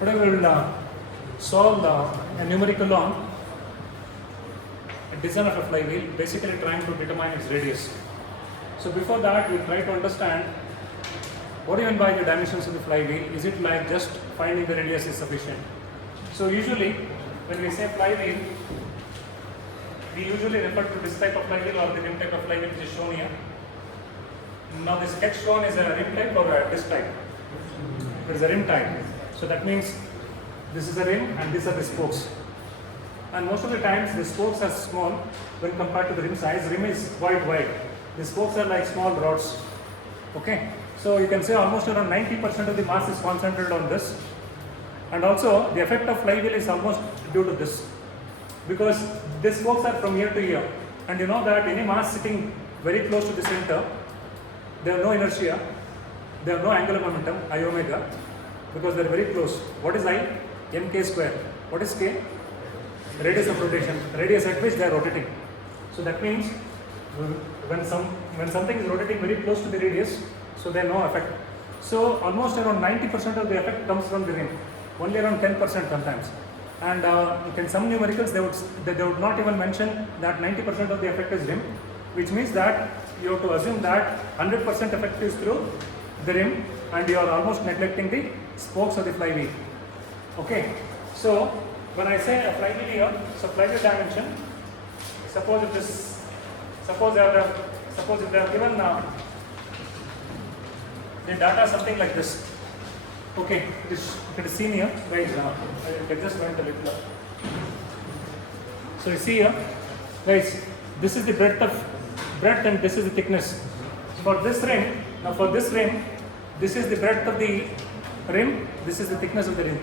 Today we will solve a numerical on a design of a flywheel, basically trying to determine its radius. So before that, we try to understand what do you mean by the dimensions of the flywheel. Is it like just finding the radius is sufficient? So usually, when we say flywheel, we usually refer to this type of flywheel or the rim type of flywheel which is shown here. Now the sketch shown is a rim type or a disc type? It is a rim type. So that means this is a rim and these are the spokes. And most of the times the spokes are small when compared to the rim size. Rim is quite wide. The spokes are like small rods. Okay. So you can say almost around 90% of the mass is concentrated on this. And also the effect of flywheel is almost due to this. Because these spokes are from here to here. And you know that any mass sitting very close to the center, they have no inertia, they have no angular momentum, I omega, because they are very close. What is I? Mk square. What is k? Radius of rotation. Radius at which they are rotating. So that means when something is rotating very close to the radius, so they have no effect. So almost around 90% of the effect comes from the rim. Only around 10% sometimes. And in some numericals they would not even mention that 90% of the effect is rim, which means that you have to assume that 100% effect is through the rim and you are almost neglecting the spokes of the flywheel. Okay, so when I say a flywheel here, so flywheel dimension, suppose if they are given the data something like this. Okay, it is seen here, guys. I just went a little. So you see here, guys, this is the breadth and this is the thickness. For this rim, this is the breadth of the rim, this is the thickness of the rim.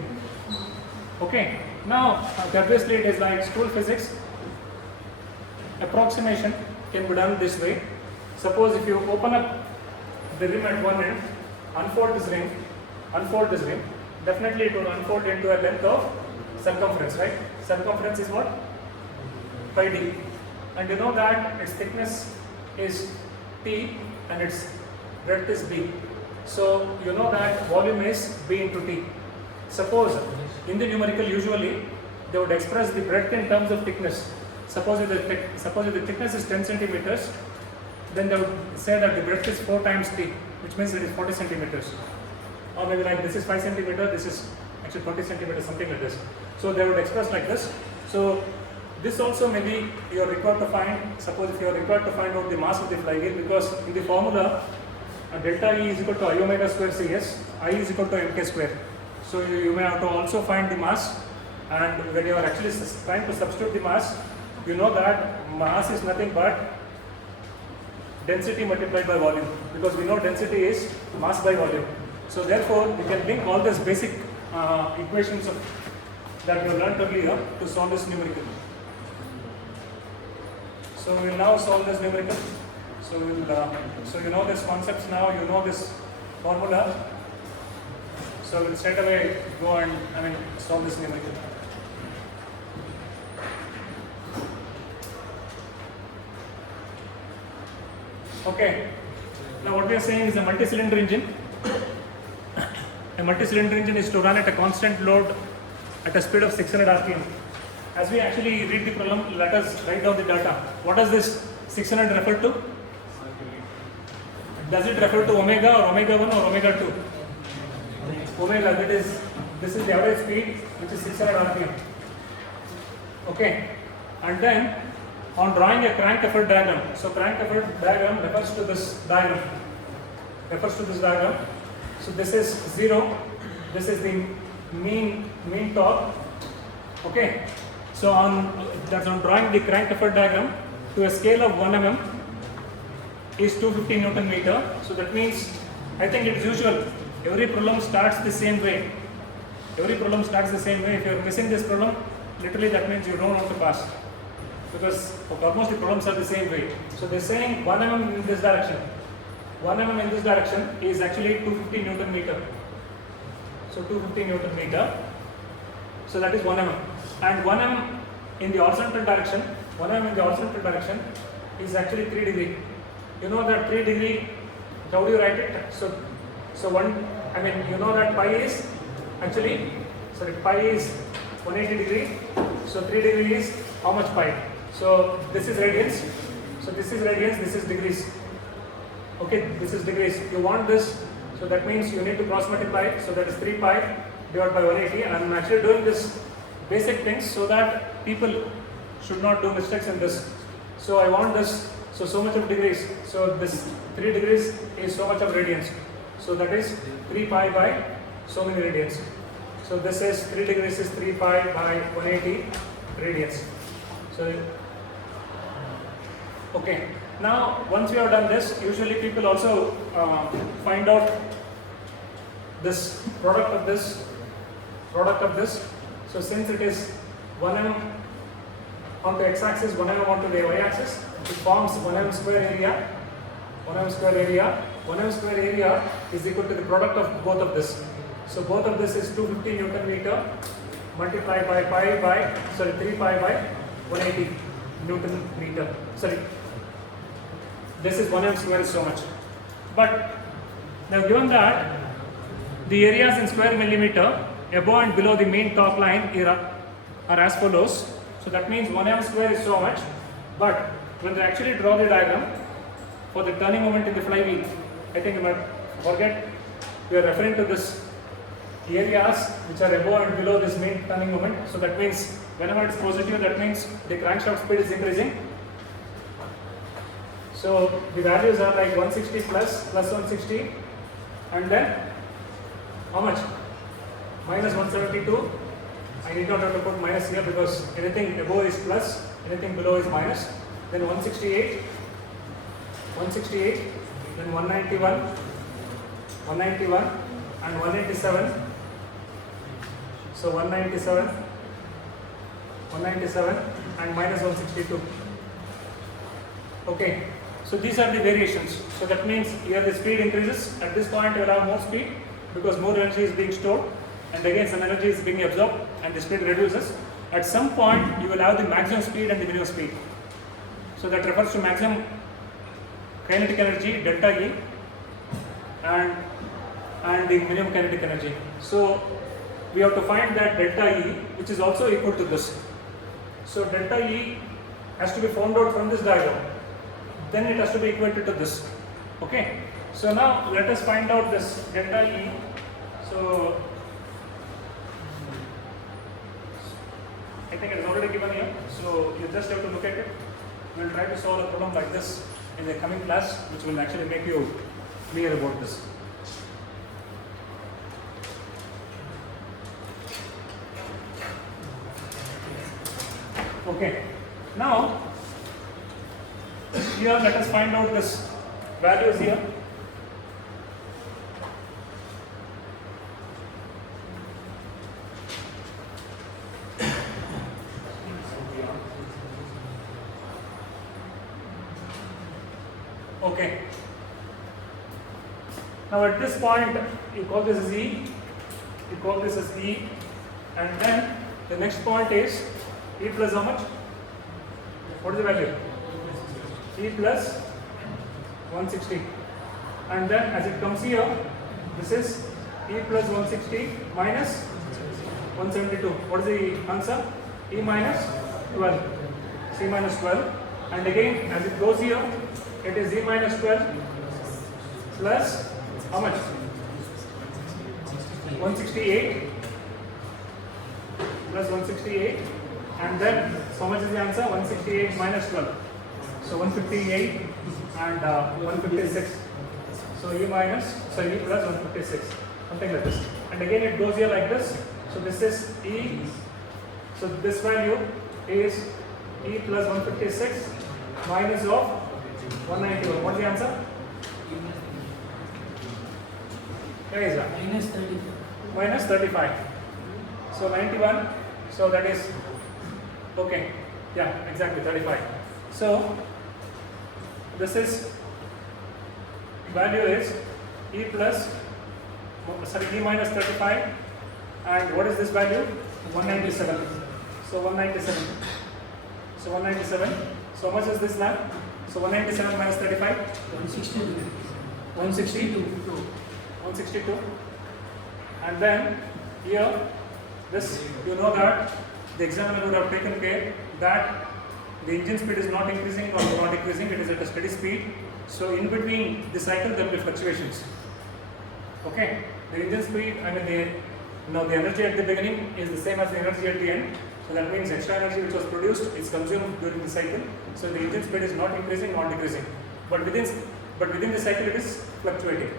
Okay, now obviously it is like school physics. Approximation can be done this way. Suppose if you open up the rim at one end, unfold this rim, definitely it will unfold into a length of circumference, right? Circumference is what? Pi d. And you know that its thickness is T and its breadth is B. So you know that volume is B into T. Suppose in the numerical usually they would express the breadth in terms of thickness. Suppose if the thickness is 10 centimeters, then they would say that the breadth is 4 times T, which means it is 40 centimeters. Or maybe like this is 5 centimeters, this is actually 20 centimeters, something like this. So they would express like this. So this also maybe you are required to find, suppose if you are required to find out the mass of the flywheel, because in the formula delta E is equal to I omega square Cs, I is equal to Mk square. So you may have to also find the mass, and when you are actually trying to substitute the mass, you know that mass is nothing but density multiplied by volume, because we know density is mass by volume. So therefore we can link all these basic equations that we have learned earlier to solve this numerical. So we will now solve this numerical. So so you know these concepts now, you know this formula. So we'll straight away go and solve this numerical. Okay. Now what we are saying is a multi-cylinder engine. A multi-cylinder engine is to run at a constant load at a speed of 600 rpm. As we actually read the problem, let us write down the data. What does this 600 refer to? Does it refer to omega or omega 1 or omega 2? Omega, this is the average speed, which is 600 rpm. Okay, and then on drawing a crank effort diagram. So crank effort diagram refers to this diagram. So this is 0. This is the mean torque. Okay. So on drawing the crank effort diagram to a scale of 1 mm is 250 Newton meter. So that means, I think it's usual. Every problem starts the same way. If you are missing this problem, literally that means you don't want to pass. Because almost the problems are the same way. So they're saying 1 mm in this direction. 1 mm in this direction is actually 250 Newton meter. So 250 Newton meter. So that is 1 mm. And 1 mm in the horizontal direction, is actually 3 degree. You know that 3 degree, how do you write it? So you know that pi is actually sorry, pi is 180 degree. So 3 degree is how much pi? So this is radians. So this is radians, this is degrees. Okay, this is degrees. You want this, so that means you need to cross multiply. So that is 3 pi divided by 180. And I'm actually doing this basic things so that people should not do mistakes in this. So I want this, so much of degrees. So this 3 degrees is so much of radians. So that is 3 pi by so many radians. So this is 3 degrees is 3 pi by 180 radians. So okay. Now once we have done this, usually people also find out this product of this. So since it is 1 mm on the x-axis, 1 mm onto the y-axis, it forms 1 mm square area. 1 mm square area. 1 mm square area is equal to the product of both of this. So both of this is 250 Newton meter multiplied by 3 pi by 180 Newton meter. Sorry, this is 1 mm square is so much. But now given that the areas in square millimeter above and below the main top line are as follows. So that means 1 mm square is so much. But when they actually draw the diagram for the turning moment in the flywheel, I think you might forget we are referring to this areas which are above and below this main turning moment. So that means whenever it is positive, that means the crankshaft speed is increasing. So the values are like 160 plus 160, and then how much? Minus 172. I need not have to put minus here because anything above is plus, anything below is minus. Then 168, then 191, and 187. So 197 and minus 162. Okay, so these are the variations. So that means here the speed increases. At this point you will have more speed because more energy is being stored, and again some energy is being absorbed and the speed reduces. At some point you will have the maximum speed and the minimum speed. So that refers to maximum kinetic energy delta E and the minimum kinetic energy. So we have to find that delta E, which is also equal to this. So delta E has to be found out from this diagram. Then it has to be equated to this. Okay. So now let us find out this delta E. So I think it is already given here. So you just have to look at it. We will try to solve a problem like this in the coming class, which will actually make you clear about this. Okay, now here let us find out this values here. Okay, now at this point you call this as E, and then the next point is E plus how much? What is the value? E plus 160. And then as it comes here, this is E plus 160 minus 172. What is the answer? E minus 12. C minus 12. And again, as it goes here, it is E minus 12 plus how much? 168 plus 168. And then, so much is the answer? 168 minus 12. So 158 and 156. So E plus 156. Something like this. And again it goes here like this. So this is E. So this value is E plus 156 minus of 191. What's the answer? Where is that? Minus 35. Minus 35. So 91. So that is okay. Yeah, exactly 35. So this is value is E plus E minus 35, and what is this value? 197. So 197. So 197. So how much is this now? So 197 minus 35. 162. 162. 162. And then here This, you know that the examiner would have taken care that the engine speed is not increasing or not decreasing, it is at a steady speed. So in between the cycle there will be fluctuations. Okay, the engine speed, the energy at the beginning is the same as the energy at the end. So that means extra energy which was produced is consumed during the cycle. So the engine speed is not increasing, not decreasing. But within the cycle it is fluctuating.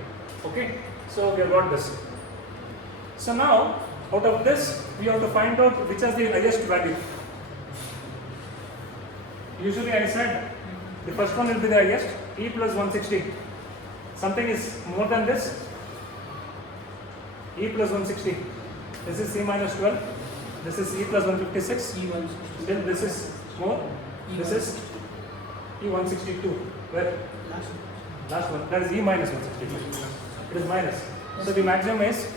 Okay, so we have got this. So now out of this we have to find out which is the highest value. Usually I said the first one will be the highest, E plus 160. Something is more than this, E plus 160. This is C minus 12. This is E plus 156. Then this is more. This is E 162. Where? Last one. That is E minus 162. It is minus. So the maximum is,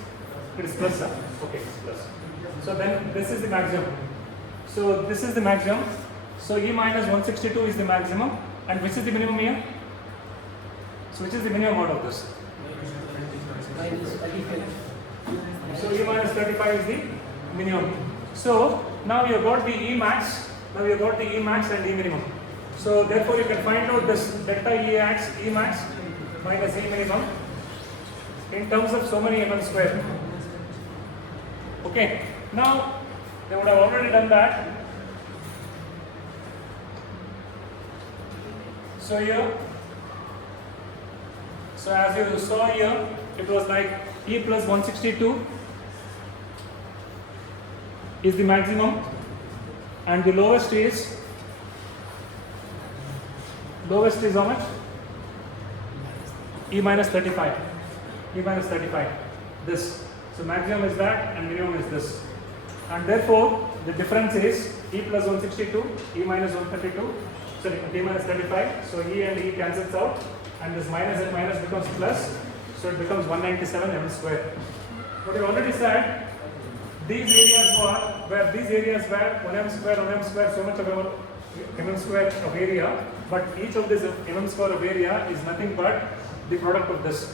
it is plus. Okay, it's plus. So then this is the maximum. So this is the maximum. So E minus 162 is the maximum. And which is the minimum here? So which is the minimum out of this? So E minus 35 is the minimum. So now you have got the E max. Now you have got the E max and E minimum. So therefore you can find out this delta E max minus E minimum in terms of so many mm square. Okay. Now they would have already done that. So here, so as you saw here, it was like E plus 162 is the maximum, and the lowest is how much? E minus 35. E minus 35. This. So maximum is that, and minimum is this. And therefore, the difference is E plus 162, E minus 132. Sorry, E minus 35. So E and E cancels out, and this minus and minus becomes plus. So it becomes 197 mm square. But we already said these areas were 1 mm square, so much of our mm square of area. But each of this mm square of area is nothing but the product of this.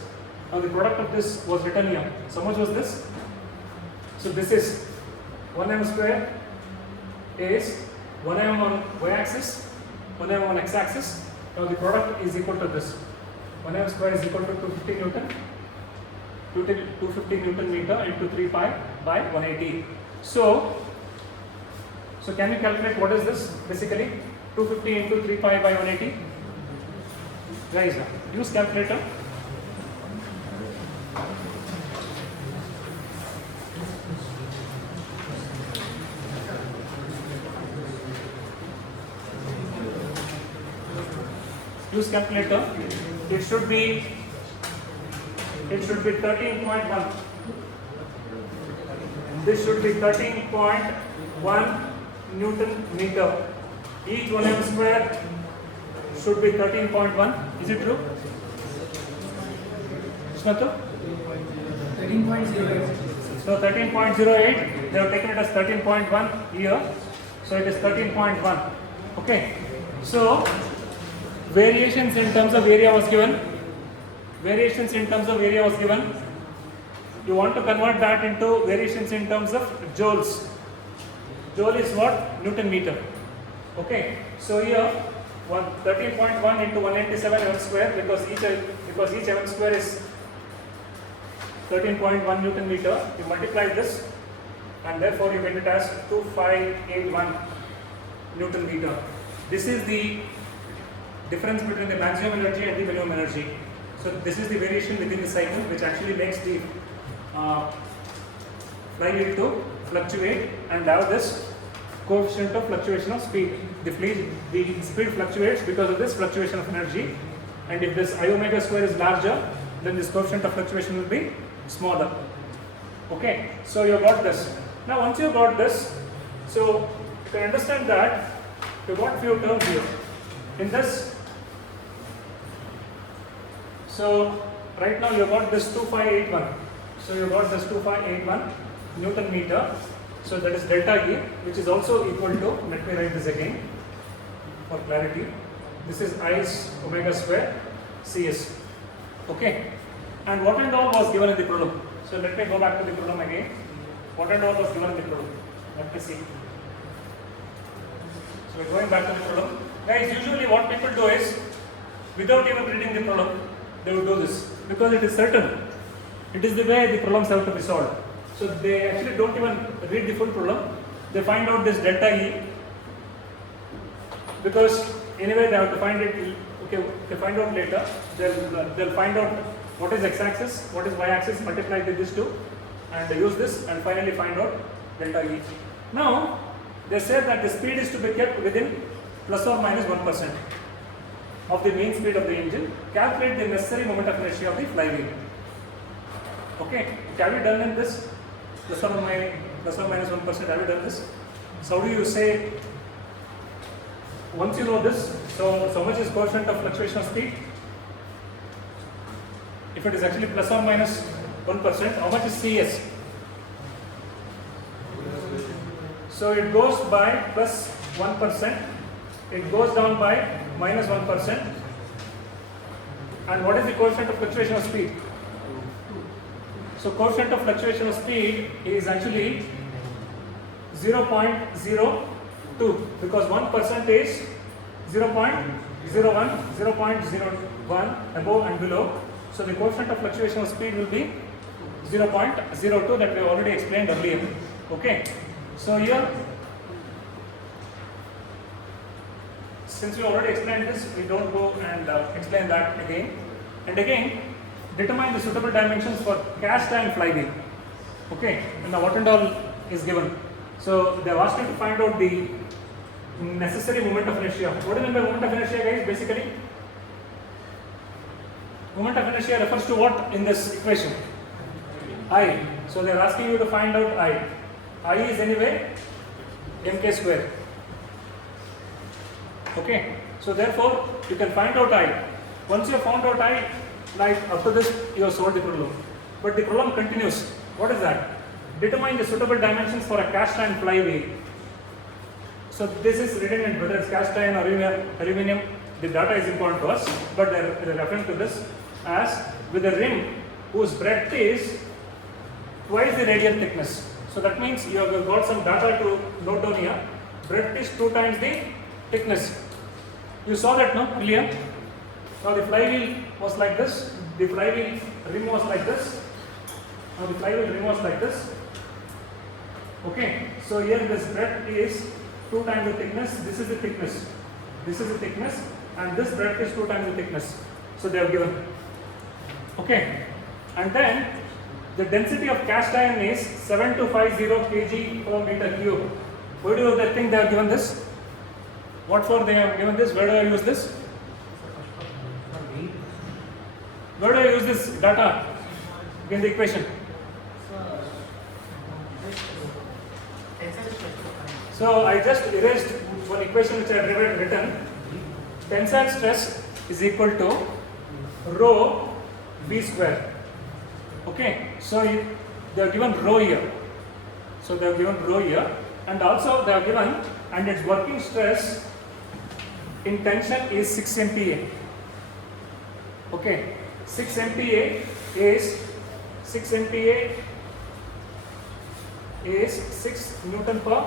Now the product of this was written here. So much was this. So this is 1 mm square is 1 mm on y-axis, 1 mm on x-axis. Now the product is equal to this. 1 mm square is equal to 250 Newton. 250 Newton meter into 3 pi by 180. So can you calculate what is this basically? 250 into 3 pi by 180. Guys, use calculator. Use calculator. It should be 13.1. This should be 13.1 Newton meter. Each 1 mm square should be 13.1. Is it true? Snatu? 13.08. So 13.08, they have taken it as 13.1 here. So it is 13.1. Okay. So variations in terms of area was given. Variations in terms of area was given. You want to convert that into variations in terms of joules. Joule is what? Newton meter. Okay. So here 13.1 into 187 mm square because each mm square is 13.1 Newton meter. You multiply this and therefore you get it as 2581 Newton meter. This is the difference between the maximum energy and the minimum energy. So this is the variation within the cycle which actually makes the flywheel to fluctuate and have this coefficient of fluctuation of speed. The speed fluctuates because of this fluctuation of energy, and if this I omega square is larger, then this coefficient of fluctuation will be smaller. Okay, so you got this. Now once you got this, so you can understand that you got few terms here. In this, so right now you got this 2581. So you got this 2581 Newton meter. So that is delta E, which is also equal to, let me write this again for clarity. This is I omega square CS. Okay. And what and all was given in the problem. So let me go back to the problem again. What and all was given in the problem? Let me see. So we're going back to the problem. Guys, usually what people do is, without even reading the problem, they would do this. Because it is certain. It is the way the problems have to be solved. So they actually don't even read the full problem. They find out this delta E. Because anyway they have to find it, okay, they find out later. They'll find out what is x-axis, what is y-axis, multiply with these two, and use this, and finally find out delta E. Now, they said that the speed is to be kept within plus or minus 1% of the mean speed of the engine. Calculate the necessary moment of inertia of the flywheel. Okay, have you done in this? Plus or minus 1%, have you done this? So how do you say, once you know this, so much is coefficient of fluctuation of speed? If it is actually plus or minus 1%, how much is CS? So it goes by plus 1%, it goes down by minus 1%. And what is the coefficient of fluctuation of speed? So coefficient of fluctuation of speed is actually 0.02, because 1% is 0.01, 0.01 above and below. So the coefficient of fluctuation of speed will be 0.02, that we already explained earlier. Okay. So here, since we already explained this, we don't go and explain that again. And again, determine the suitable dimensions for cast iron flywheel. Okay, and now what and all is given. So they have asked you to find out the necessary moment of inertia. What do you mean by moment of inertia, guys? Basically, moment of inertia refers to what in this equation? I. So they are asking you to find out I. I is anyway mk square. Okay, so therefore you can find out I. Once you have found out I, like after this you have solved the problem. But the problem continues. What is that? Determine the suitable dimensions for a cast iron flywheel. So this is redundant, whether it's cast iron or aluminum, the data is important to us, but they're referring to this as with a rim whose breadth is twice the radial thickness. So that means you have got some data to note down here. Breadth is 2 times the thickness. You saw that, no? Earlier. Now the flywheel was like this. The flywheel rim was like this. Now the flywheel rim was like this. Okay. So here this breadth is 2 times the thickness. This is the thickness. This is the thickness, and this breadth is 2 times the thickness. So they have given. Okay. And then the density of cast iron is 7250 kg per meter cube. Where do they think they have given this? What for they have given this? Where do I use this? Where do I use this data in the equation? So I just erased one equation which I have written. Tensile stress is equal to rho v square. Okay, so they have given rho here. So they have given rho here, and also they have given, and its working stress in tension is 6 MPa. Okay, 6 MPa is 6 Newton per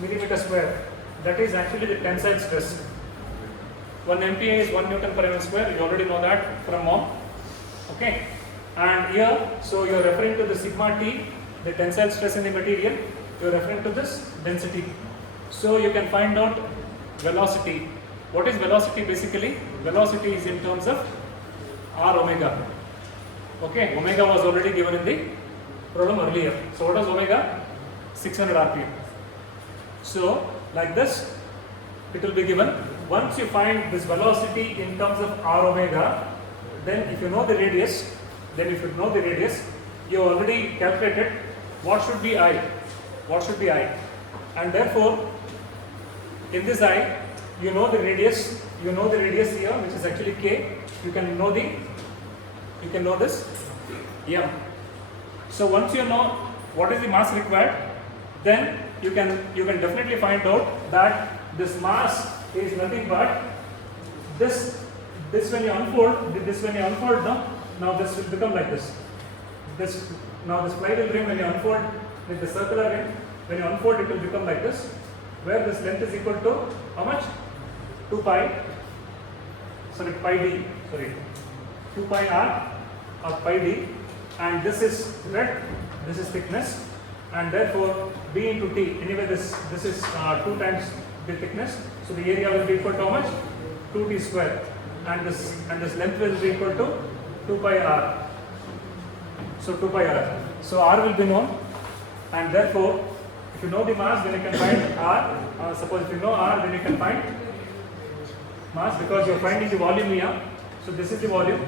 millimeter square. That is actually the tensile stress. 1 MPa is 1 Newton per mm square. You already know that from mom. Okay. And here, so you are referring to the sigma T, the tensile stress in the material. You are referring to this density. So you can find out velocity. What is velocity basically? Velocity is in terms of r omega. Okay, omega was already given in the problem earlier. So what is omega? 600 rpm. So like this, it will be given. Once you find this velocity in terms of r omega, then if you know the radius, you already calculated what should be I. And therefore, in this I, you know the radius here, which is actually k. You can know this m. So once you know what is the mass required, then you can definitely find out that this mass is nothing but this when you unfold, now this will become like this. Now this flywheel rim, when you unfold with the circular ring. When you unfold, it will become like this, where this length is equal to how much? 2 pi, pi d, 2 pi r or pi d, and this is breadth, this is thickness, and therefore b into t. Anyway, this is 2 times the thickness, so the area will be equal to how much? 2t square, and this length will be equal to 2 pi r. So 2 pi r. So r will be known, and therefore, if you know the mass, then you can find r. Suppose if you know r, then you can find mass, because you are finding the volume here. So this is the volume.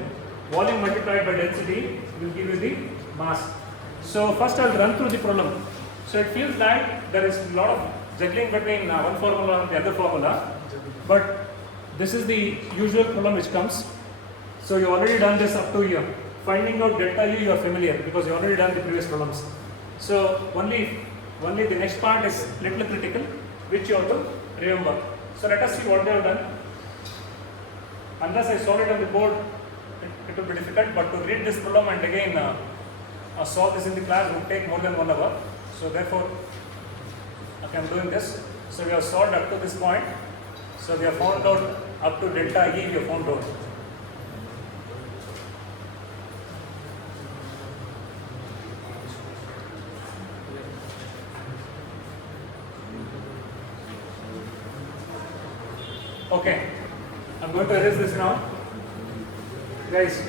Volume multiplied by density will give you the mass. So first I will run through the problem. So it feels like there is a lot of juggling between one formula and the other formula, but this is the usual problem which comes. So you already done this up to here. Finding out delta U, you are familiar because you already done the previous problems. So only the next part is little critical, which you have to remember. So let us see what they have done. Unless I solve it on the board, it will be difficult, but to read this problem and again solve this in the class would take more than 1 hour. So therefore, okay, I am doing this. So we have solved up to this point. So we have found out up to delta E, we have found out. Okay, I'm going to erase this now. Guys,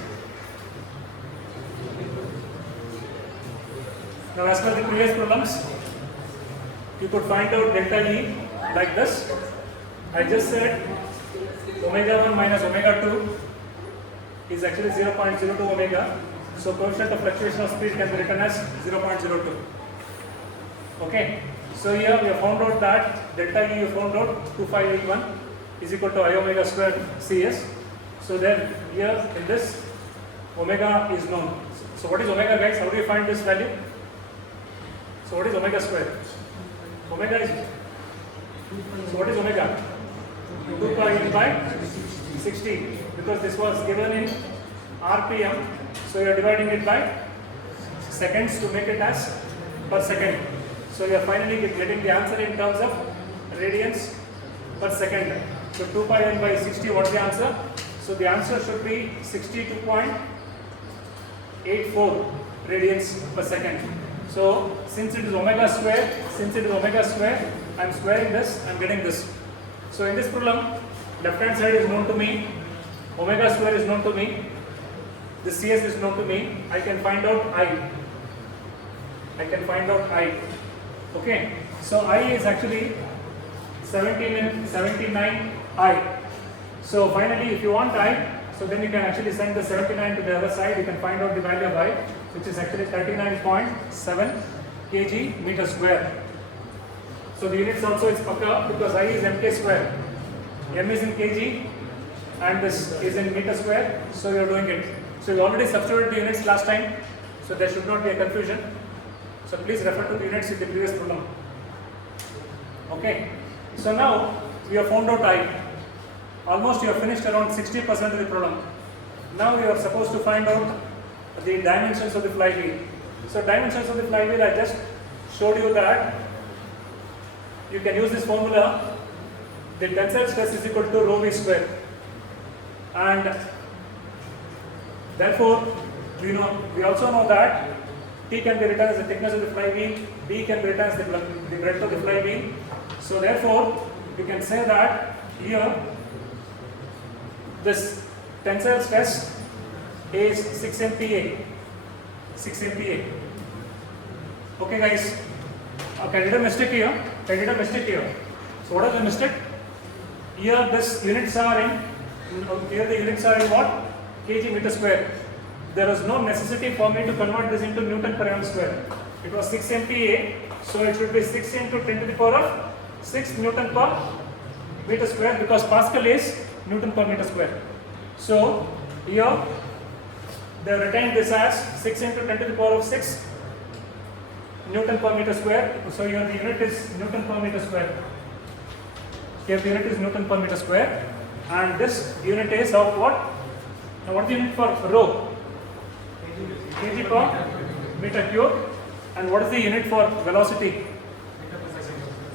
now as per the previous problems, you could find out delta E like this. I just said omega 1 minus omega 2 is actually 0.02 omega. So coefficient of fluctuation of speed can be written as 0.02. Okay, so here we have found out that delta E, we found out 2581 is equal to I omega square Cs. So then here in this, omega is known. So what is omega, guys? How do you find this value? So what is omega square? Omega is, so what is omega? 2 pi in by 60, because this was given in RPM. So you are dividing it by seconds to make it as per second. So you are finally getting the answer in terms of radians per second. So 2 pi n by 60, what is the answer? So the answer should be 62.84 radians per second. So since it is omega square, I am squaring this, I am getting this. So in this problem, left hand side is known to me, omega square is known to me, the Cs is known to me, I can find out I. Okay, so I is actually 79 I. So finally, if you want I, so then you can actually send the 79 to the other side, you can find out the value of I, which is actually 39.7 kg meter square. So the units also is pakka because I is mk square, m is in kg and this is in meter square, so you are doing it. So you already substituted the units last time, so there should not be a confusion. So please refer to the units in the previous problem. Okay, so now we have found out I. Almost you have finished around 60% of the problem. Now you are supposed to find out the dimensions of the flywheel. So dimensions of the flywheel, I just showed you that you can use this formula. The tensile stress is equal to rho v square, and therefore we also know that T can be written as the thickness of the flywheel, B can be written as the breadth of the flywheel. So therefore you can say that here this tensile stress is 6 MPa. Okay guys, okay, I did a mistake here. So what is the mistake? Here this units are in, what? Kg meter square. There is no necessity for me to convert this into Newton per mm square. It was 6 MPa, so it should be 6 into 10 to the power of 6 Newton per meter square, because Pascal is Newton per meter square. So here they have retained this as 6 into 10 to the power of 6 Newton per meter square. So here the unit is Newton per meter square. Here the unit is Newton per meter square, and this unit is of what? Now what is the unit for rho? Kg per meter cube. And what is the unit for velocity?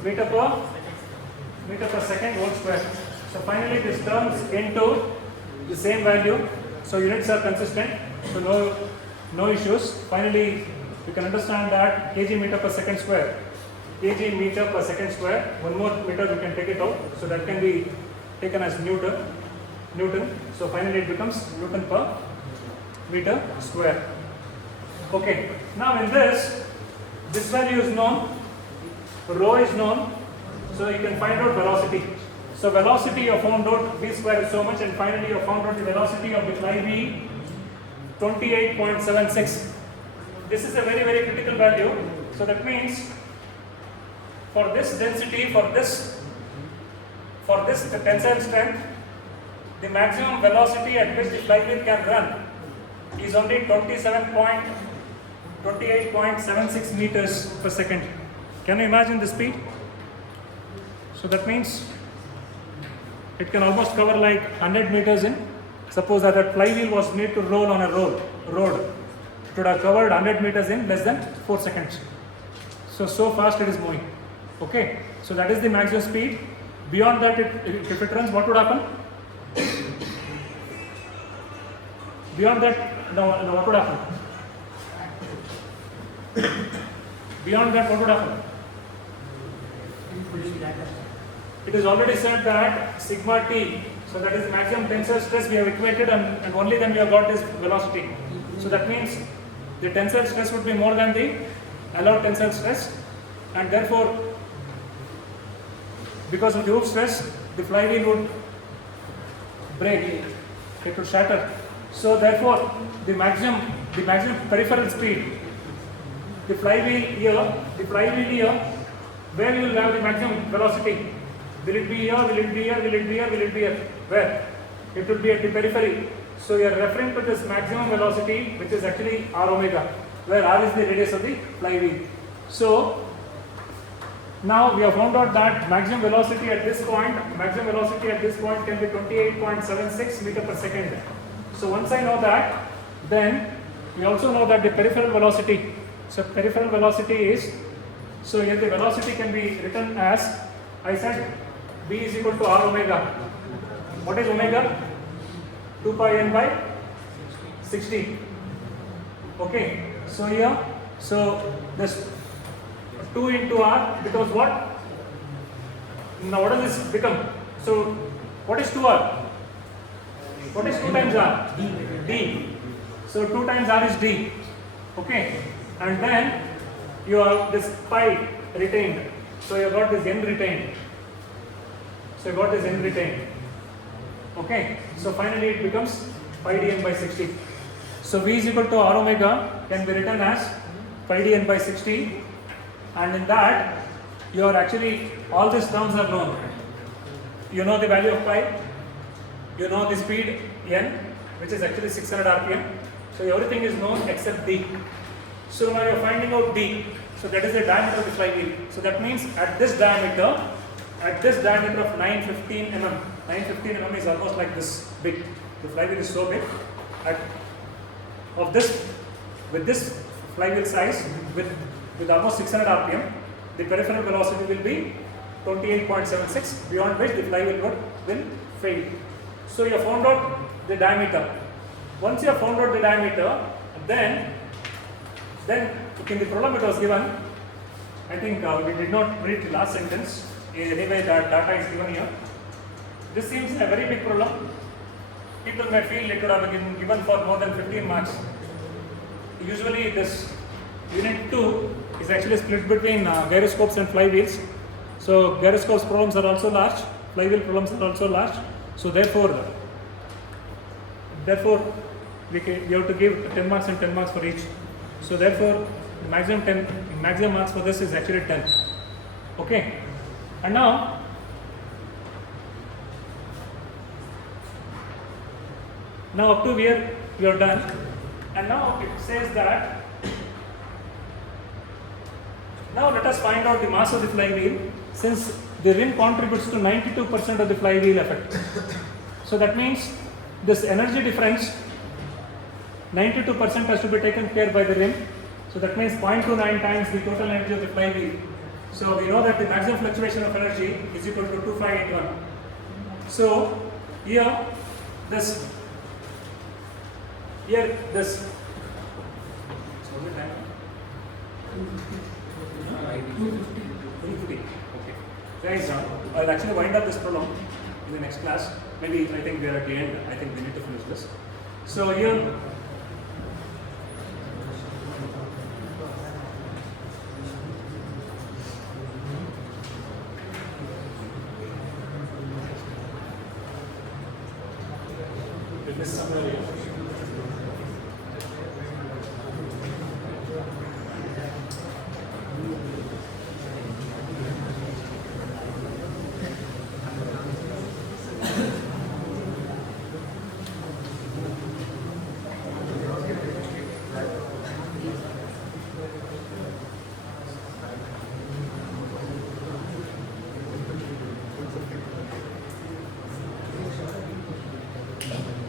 Meter per second whole square. So finally this turns into the same value. So units are consistent. So no issues. Finally, you can understand that kg meter per second square. Kg meter per second square. One more meter we can take it out. So that can be taken as Newton. So finally it becomes Newton per meter square. Okay. Now in this value is known, rho is known, so you can find out velocity. So velocity you have found out v square is so much, and finally you have found out the velocity of the flywheel 28.76. This is a very, very critical value. So that means for this density, for this the tensile strength, the maximum velocity at which the flywheel can run is only 28.76 meters per second. Can you imagine the speed? So that means it can almost cover like 100 meters in. Suppose that a flywheel was made to roll on a road. It would have covered 100 meters in less than 4 seconds. So fast it is moving. Okay, so that is the maximum speed. Beyond that, if it runs, what would happen? Beyond that, now what would happen? Beyond that, what would happen? It is already said that sigma t, so that is the maximum tensile stress we have equated, and only then we have got this velocity. So that means the tensile stress would be more than the allowed tensile stress, and therefore because of the hoof stress the flywheel would break, it would shatter. So therefore the maximum peripheral speed, the flywheel here, where you will have the maximum velocity? Will it be here? Will it be here? Will it be here? Will it be here? Where? It will be at the periphery. So you are referring to this maximum velocity, which is actually r omega, where r is the radius of the flywheel. So now we have found out that maximum velocity at this point can be 28.76 meter per second. So once I know that, then we also know that the peripheral velocity. So peripheral velocity is, so here the velocity can be written as, I said v is equal to r omega. What is omega? 2 pi n by 60. Okay, so here, so this 2 into r becomes what? Now what does this become? So what is 2r? What is 2 times r? D. So 2 times r is d. Okay, and then you have this pi retained. So you got this n retained. Okay, so finally it becomes pi dn by 60. So v is equal to r omega can be written as pi dn by 60, and in that you are actually, all these terms are known. You know the value of pi, you know the speed n, which is actually 600 rpm. So everything is known except d. So now you are finding out d. So that is the diameter of the flywheel. So that means at this diameter of 915 mm, 915 mm is almost like this big. The flywheel is so big. With this flywheel size, with almost 600 rpm, the peripheral velocity will be 28.76, beyond which the flywheel will fail. So you have found out the diameter. Once you have found out the diameter, then in the problem it was given, I think we did not read the last sentence. Anyway, that data is given here. This seems a very big problem. People may feel it would have been given for more than 15 marks. Usually this unit 2 is actually split between gyroscopes and flywheels. So gyroscopes problems are also large, flywheel problems are also large. So therefore we have to give 10 marks and 10 marks for each. So therefore the maximum marks for this is actually 10. Okay, and now up to here we are done, and now it says that now let us find out the mass of the flywheel, since the rim contributes to 92% of the flywheel effect. So that means this energy difference, 92% has to be taken care by the rim. So that means 0.29 times the total energy of the flywheel. So we know that the maximum fluctuation of energy is equal to 2581. So here this. Here this. So what is the time? 250. Okay. Guys, I'll actually wind up this problem in the next class. Maybe I think we are at the end. I think we need to finish this. So here. This is somewhere here.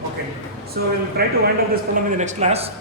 Okay, so we'll try to wind up this problem in the next class.